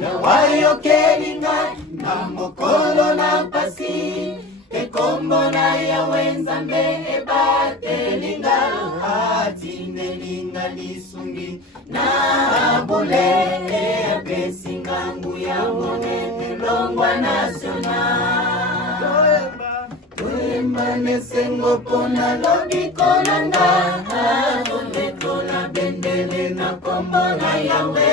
yawayo kelinga na mokolo na pasi ekombo na yawe nzambe ebatelinga atinelinga lisungi na bule epesinga nguya monene longwa national toyemba nesengo pona lobiko nanga tometola bendele na kombo na yawe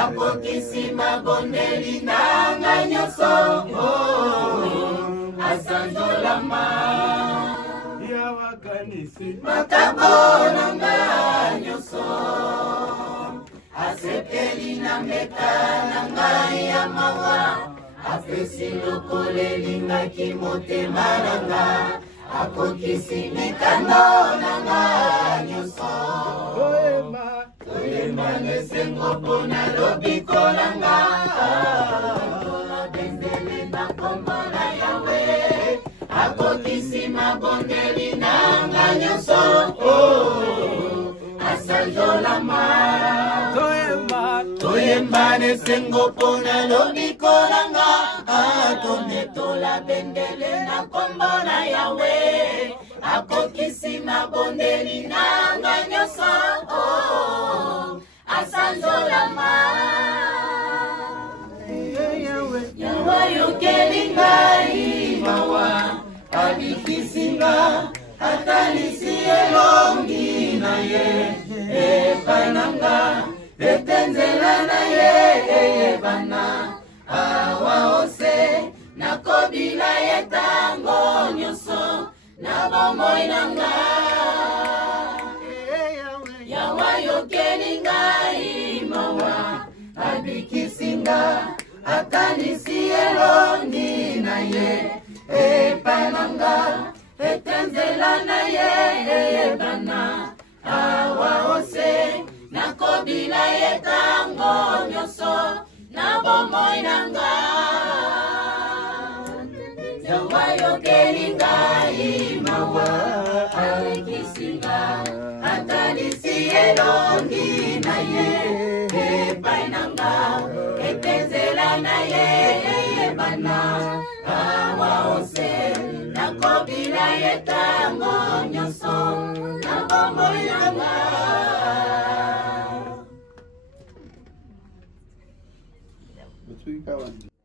akokisi mabondeli nanga nyonso asanzolama yawakanisi makambo nanga nyonso asepeli na mbeka nanga ya mawa apesi lokolelingaki motema nanga akokisi mikando nanga nyonso toyemba nesengo mpona lobiko nanga bendele na kombo na yawe akokisi mabondeli nanga nyonso asanzolama toyemba nesengo mpona lobiko nanga tometola bendele na kombo na yawe akokisi mabondeli nanga nyonso asanzolama yawe yokelinga imawa abikisinga atalisi elongi na ye epananga etenzela na ye eyebana awa ose nakobila ye tango nyonso na bomoi nanga yawa yokelinga imawa abikisinga akanisi elongi na ye epananga etenzela na ye eyebana awa ose nakobila ye tango nyonso na bomoi nanga yawa yokelinga imawa abikisinga akanisi elongi na ye epai nanga etenzela na ye eyebana awa ose nakobila ye tango nyonso na bomoi nanga. Betul kawan.